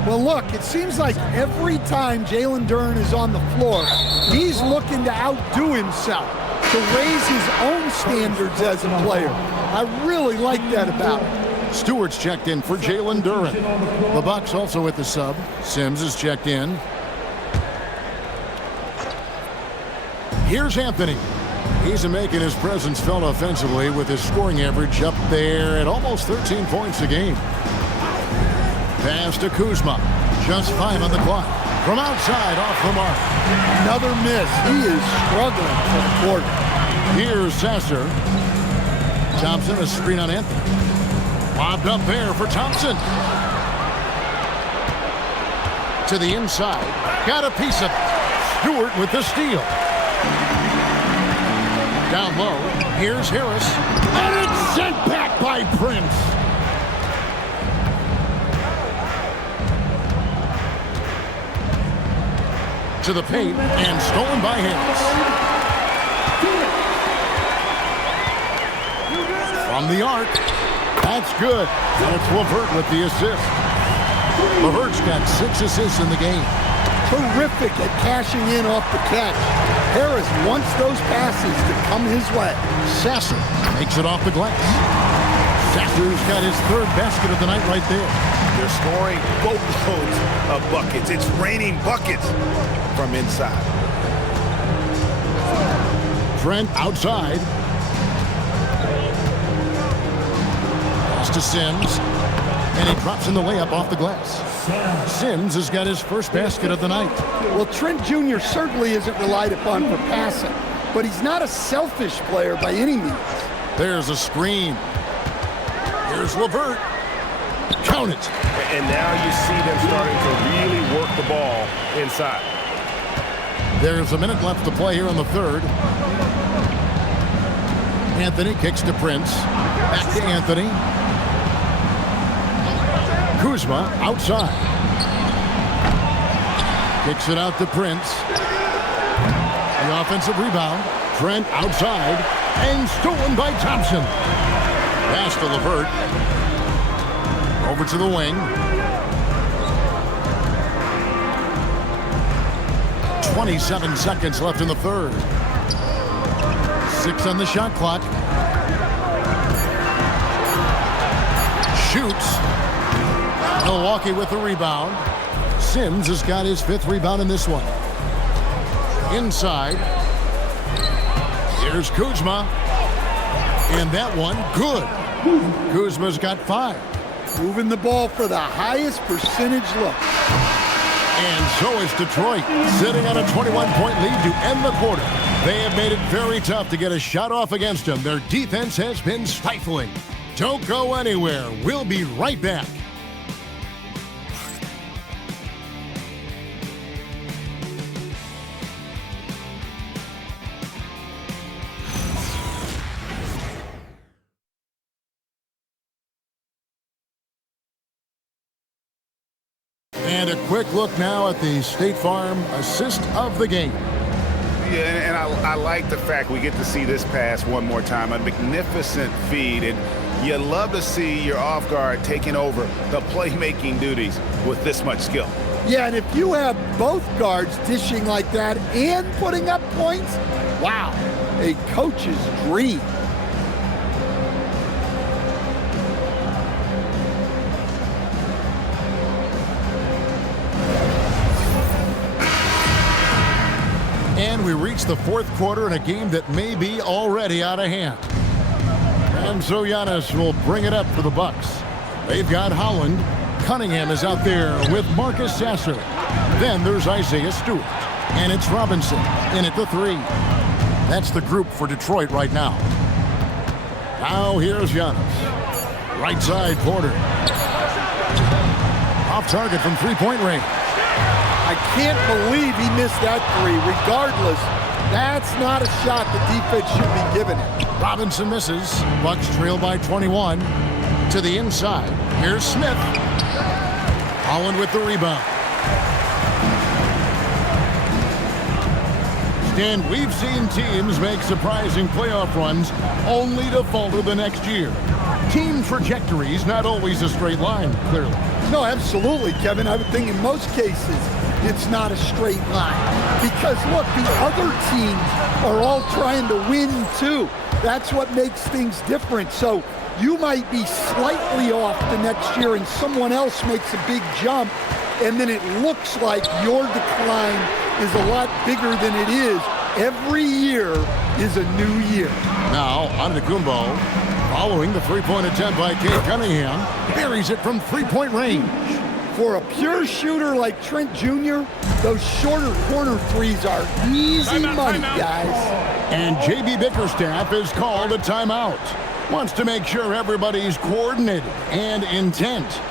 Well, look, it seems like every time Jalen Duren is on the floor, he's looking to outdo himself, to raise his own standards as a player. I really like that about him. Stewart's checked in for Jalen Duren. The Bucks also at the sub. Sims is checked in. Here's Anthony. He's making his presence felt offensively with his scoring average up there at almost 13 points a game. Pass to Kuzma. Just 5 on the clock. From outside, off the mark. Another miss. He is struggling for the quarter. Here's Sasser. Thompson, a screen on Anthony. Lobbed up there for Thompson. To the inside. Got a piece of it. Stewart with the steal. Down low. Here's Harris. And it's sent back by Prince. To the paint and stolen by Harris. From the arc. That's good. And it's LeVert with the assist. LeVert's got 6 assists in the game. Terrific at cashing in off the catch. Harris wants those passes to come his way. Sasser makes it off the glass. Sasser's got his 3rd basket of the night right there. They're scoring boatloads of buckets. It's raining buckets from inside. Trent outside. Pass to Sims. And he drops in the layup off the glass. Sims has got his 1st basket of the night. Well, Trent Jr. certainly isn't relied upon for passing, but he's not a selfish player by any means. There's a screen. Here's LeVert. Count it. And now you see them starting to really work the ball inside. There's a minute left to play here in the 3rd. Anthony kicks to Prince. Back to Anthony. Kuzma outside. Kicks it out to Prince. The offensive rebound. Trent outside. And stolen by Thompson. Pass to LeVert. Over to the wing. 27 seconds left in the 3rd. 6 on the shot clock. Shoots. Milwaukee with the rebound. Sims has got his 5th rebound in this one. Inside. Here's Kuzma. And that one, good. Kuzma's got 5. Moving the ball for the highest percentage look. And so is Detroit, sitting on a 21-point lead to end the quarter. They have made it very tough to get a shot off against them. Their defense has been stifling. Don't go anywhere. We'll be right back. And a quick look now at the State Farm assist of the game. Yeah, and I like the fact we get to see this pass one more time. A magnificent feed, and you love to see your off guard taking over the playmaking duties with this much skill. Yeah, and if you have both guards dishing like that and putting up points, wow, a coach's dream. And we reach the fourth quarter in a game that may be already out of hand. And so Giannis will bring it up for the Bucks. They've got Holland. Cunningham is out there with Marcus Sasser. Then there's Isaiah Stewart. And it's Robinson in at the 3. That's the group for Detroit right now. Now here's Giannis. Right side, Porter. Off target from three-point range. I can't believe he missed that 3. Regardless, that's not a shot the defense should be giving him. Robinson misses. Bucks trail by 21. To the inside. Here's Smith. Holland with the rebound. And we've seen teams make surprising playoff runs only to falter the next year. Team trajectories not always a straight line, clearly. No, absolutely, Kevin. I would think in most cases it's not a straight line. Because, look, the other teams are all trying to win, too. That's what makes things different. So you might be slightly off the next year and someone else makes a big jump, and then it looks like your decline is a lot bigger than it is. Every year is a new year. Now, Antetokounmpo, following the three-point attempt by Cade Cunningham, buries it from three-point range. For a pure shooter like Trent Jr., those shorter corner threes are easy money, guys. And J.B. Bickerstaff is called a timeout. Wants to make sure everybody's coordinated and intent.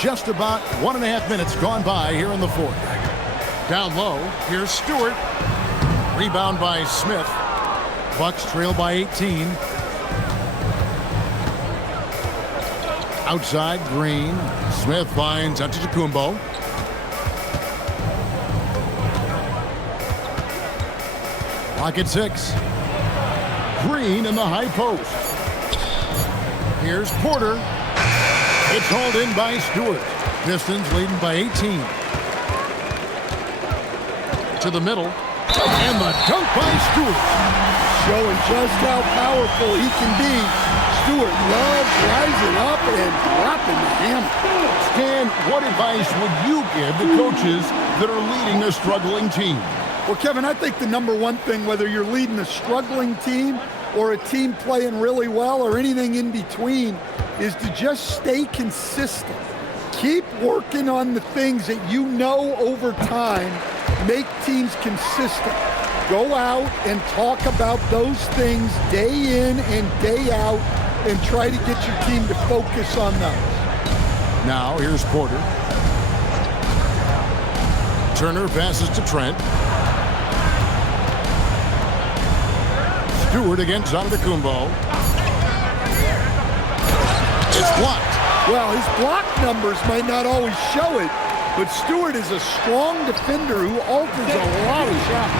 Just about 1.5 minutes gone by here in the fourth. Down low, here's Stewart. Rebound by Smith. Bucks trail by 18. Outside, Green. Smith finds Antetokounmpo. Clock at 6. Green in the high post. Here's Porter. It's hauled in by Stewart. Pistons leading by 18. To the middle. And the dunk by Stewart. Showing just how powerful he can be. Stewart loves rising up and dropping the hammer. Stan, what advice would you give the coaches that are leading a struggling team? Well, Kevin, I think the number one thing, whether you're leading a struggling team or a team playing really well or anything in between, is to just stay consistent. Keep working on the things that you know over time make teams consistent. Go out and talk about those things day in and day out and try to get your team to focus on those. Now, here's Porter. Turner passes to Trent. Stewart against Antetokounmpo. It's blocked. Well, his block numbers might not always show it, but Stewart is a strong defender who alters a lot of shots.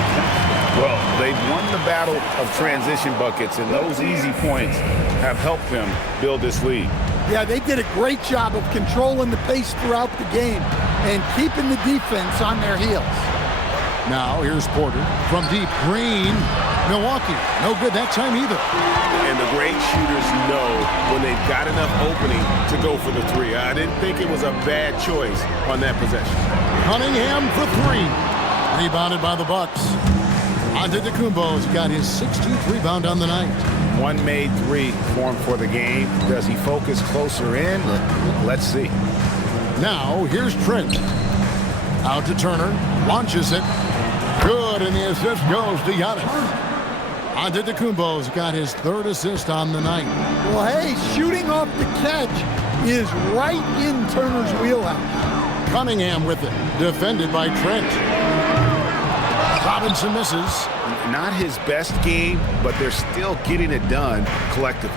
Well, they've won the battle of transition buckets, and those easy points have helped them build this lead. Yeah, they did a great job of controlling the pace throughout the game and keeping the defense on their heels. Now here's Porter from deep. Green, Milwaukee. No good that time either. And the great shooters know when they've got enough opening to go for the three. I didn't think it was a bad choice on that possession. Cunningham for three. Rebounded by the Bucks. Antetokounmpo's got his 16th rebound on the night. One made three for him for the game. Does he focus closer in? Let's see. Now here's Trent. Out to Turner. Launches it. Good, and the assist goes to Giannis. Antetokounmpo's got his 3rd assist on the night. Well, hey, shooting off the catch is right in Turner's wheelhouse. Cunningham with it. Defended by Trent. Robinson misses. Not his best game, but they're still getting it done collectively.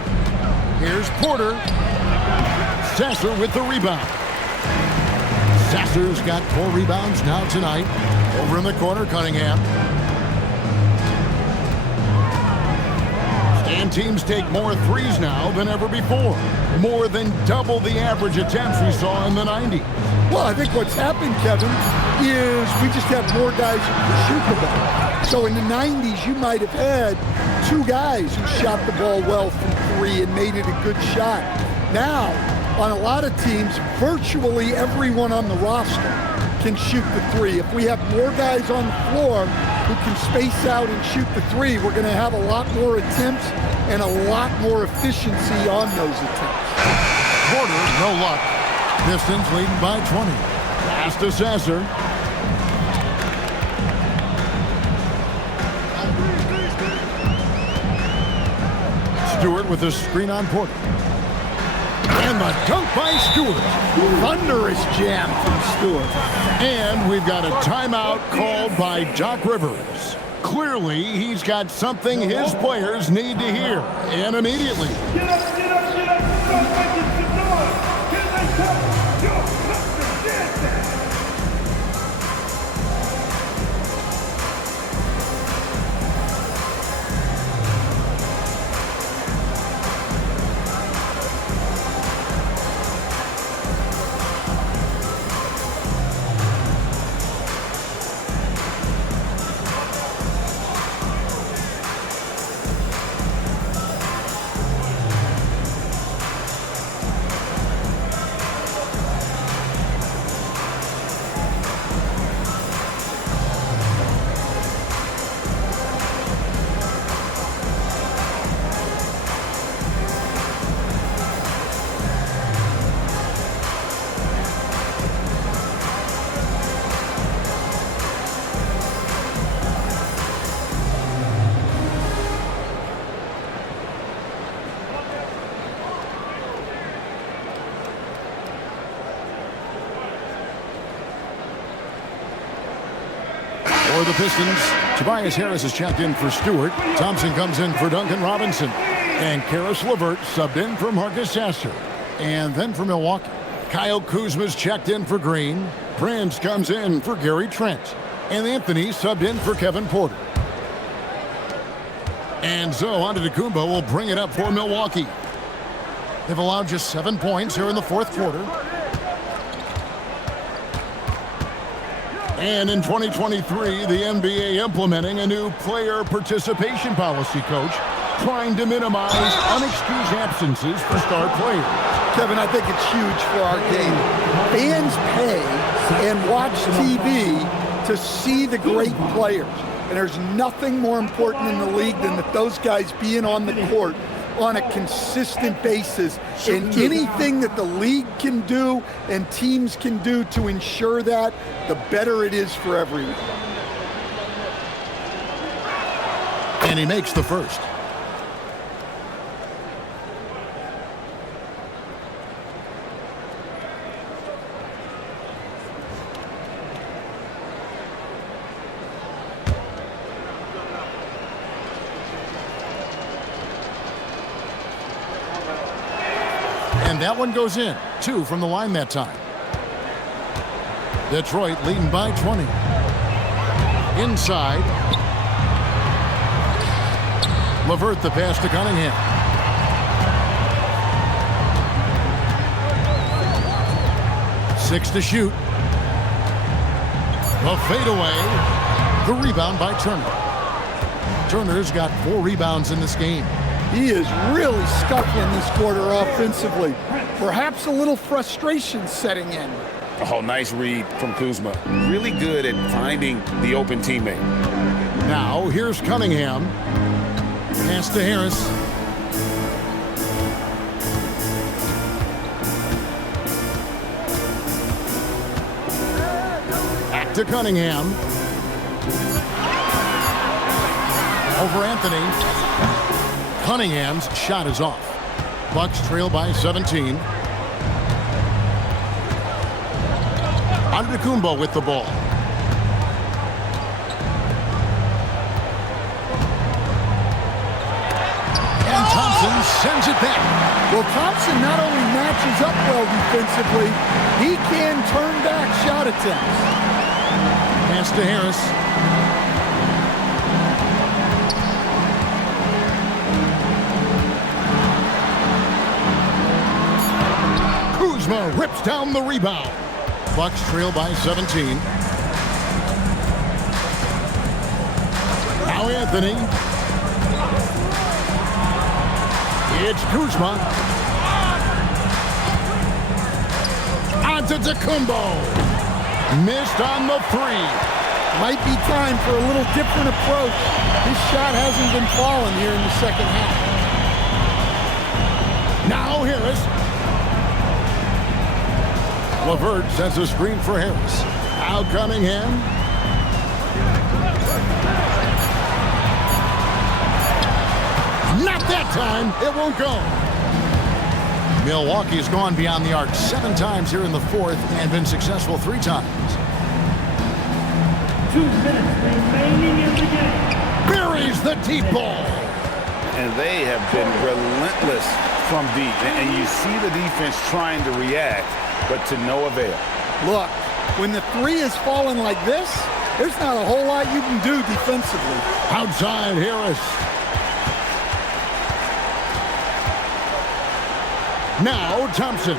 Here's Porter. Successor with the rebound. Successor's got 4 rebounds now tonight. Over in the corner, Cunningham. And teams take more threes now than ever before. More than double the average attempts we saw in the 90s. Well, I think what's happened, Kevin, is we just have more guys who can shoot the ball. So in the 90s, you might have had 2 guys who shot the ball well from 3 and made it a good shot. Now, on a lot of teams, virtually everyone on the roster can shoot the 3. If we have more guys on the floor who can space out and shoot the 3, we're going to have a lot more attempts and a lot more efficiency on those attempts. Porter, no luck. Pistons leading by 20. Pass to Successor. Stewart with a screen on Porter. And the dunk by Stewart. Thunderous jam from Stewart. And we've got a timeout called by Doc Rivers. Clearly, he's got something his players need to hear, and immediately. Get up, get up, get up. Start making some noise. Here they come. Yo, let the dance out. For the Pistons, Tobias Harris is checked in for Stewart. Thompson comes in for Duncan Robinson. And Karis LeVert subbed in for Marcus Sasser. And then for Milwaukee, Kyle Kuzma's checked in for Green. Prince comes in for Gary Trent. And Anthony subbed in for Kevin Porter. And so Antetokounmpo will bring it up for Milwaukee. They've allowed just 7 points here in the 4th quarter. And in 2023, the NBA implementing a new player participation policy, Coach, trying to minimize unexcused absences for star players. Kevin, I think it's huge for our game. Fans pay and watch TV to see the great players. And there's nothing more important in the league than that those guys being on the court on a consistent basis. And anything that the league can do and teams can do to ensure that, the better it is for everyone. And he makes the first. And that one goes in. 2 from the line that time. Detroit leading by 20. Inside. LeVert the pass to Cunningham. 6 to shoot. The fadeaway. The rebound by Turner. Turner's got 4 rebounds in this game. He is really scuffling this quarter offensively. Perhaps a little frustration setting in. Oh, nice read from Kuzma. Really good at finding the open teammate. Now, here's Cunningham. Pass to Harris. Back to Cunningham. Over Anthony. Cunningham's shot is off. Bucks trail by 17. Antetokounmpo with the ball. And Thompson sends it back. Well, Thompson not only matches up well defensively, he can turn back shot attempts. Pass to Harris. Kuzma rips down the rebound. Bucks trail by 17. Now Anthony. It's Kuzma. Antetokounmpo. Missed on the 3. Might be time for a little different approach. His shot hasn't been falling here in the second half. Now Harris. LeVert sends a screen for Harris. Now Cunningham. Not that time. It won't go. Milwaukee has gone beyond the arc 7 times here in the 4th and been successful 3 times. 2 minutes remaining in the game. Buries the deep ball. And they have been relentless from deep. And you see the defense trying to react, but to no avail. Look, when the 3 is falling like this, there's not a whole lot you can do defensively. Outside Harris. Now Thompson.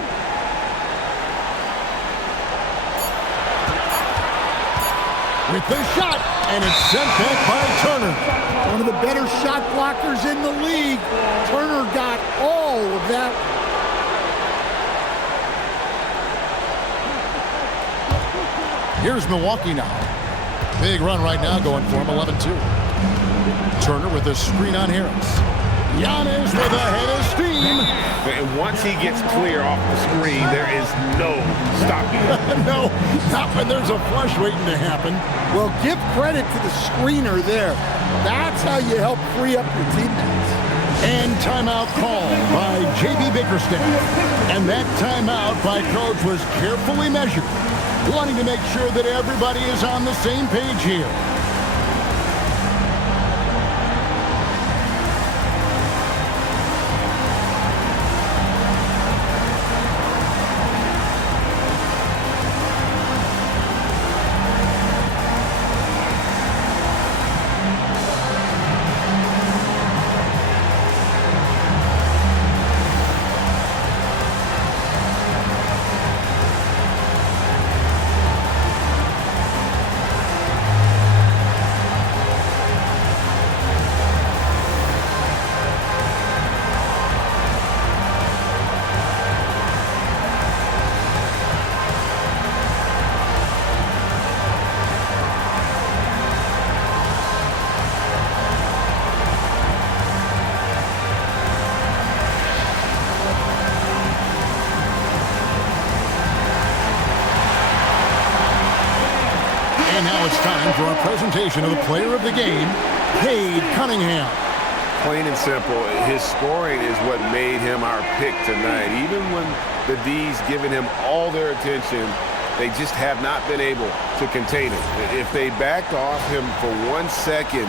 With the shot, and it's sent back by Turner. One of the better shot blockers in the league. Turner got all of that. Here's Milwaukee now. Big run right now going for him, 11-2. Turner with a screen on Harris. Giannis with a head of steam. And once he gets clear off the screen, there is no stopping him. No, not when there's a flush waiting to happen. Well, give credit to the screener there. That's how you help free up your teammates. And timeout called by J.B. Bickerstaff. And that timeout by coach was carefully measured, wanting to make sure that everybody is on the same page here. And now it's time for our presentation of the player of the game, Cade Cunningham. Plain and simple, his scoring is what made him our pick tonight. Even when the D's giving him all their attention, they just have not been able to contain him. If they backed off him for 1 second,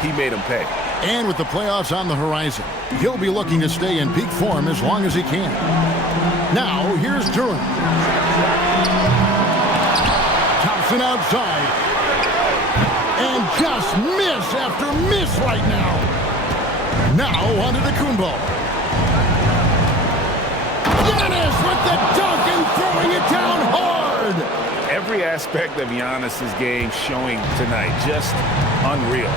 he made them pay. And with the playoffs on the horizon, he'll be looking to stay in peak form as long as he can. Now, here's Durham. Thompson outside. And just miss after miss right now. Now Antetokounmpo. Giannis with the dunk and throwing it down hard. every aspect of Giannis's game showing tonight, just unreal.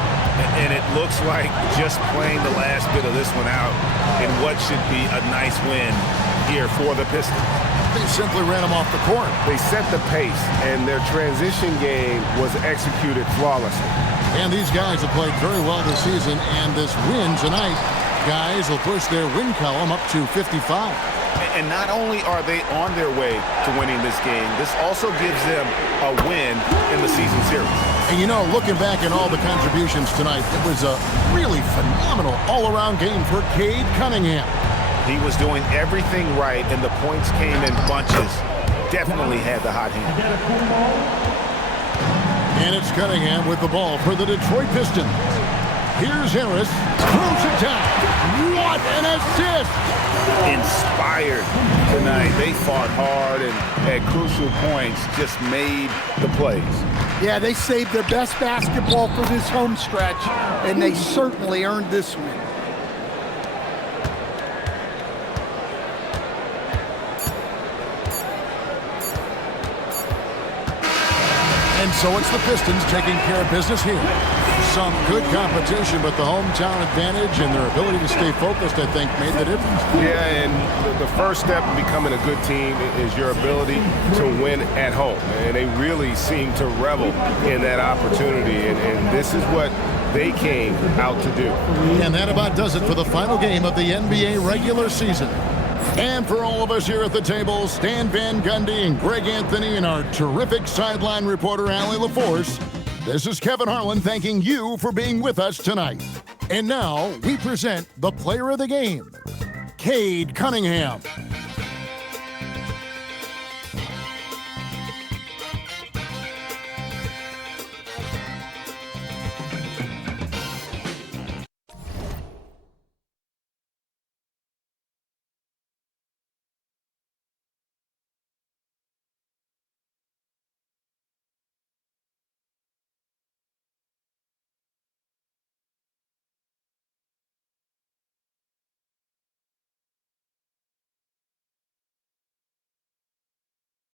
And it looks like just playing the last bit of this one out in what should be a nice win here for the Pistons. They simply ran him off the court. They set the pace, and their transition game was executed flawlessly. And these guys have played very well this season, and this win tonight, guys will push their win column up to 55. And not only are they on their way to winning this game, this also gives them a win in the season series. And you know, looking back at all the contributions tonight, it was a really phenomenal all-around game for Cade Cunningham. He was doing everything right, and the points came in bunches. Definitely had the hot hand. And it's Cunningham with the ball for the Detroit Pistons. Here's Harris, throws it down. What an assist! Inspired tonight. They fought hard and at crucial points just made the plays. Yeah, they saved their best basketball for this home stretch, and they certainly earned this win. And so it's the Pistons taking care of business here. Some good competition, but the hometown advantage and their ability to stay focused, I think, made the difference. Yeah, and the first step in becoming a good team is your ability to win at home. And they really seem to revel in that opportunity, and this is what they came out to do. And that about does it for the final game of the NBA regular season. And for all of us here at the table, Stan Van Gundy and Greg Anthony and our terrific sideline reporter, Allie LaForce, this is Kevin Harlan thanking you for being with us tonight. And now we present the player of the game, Cade Cunningham.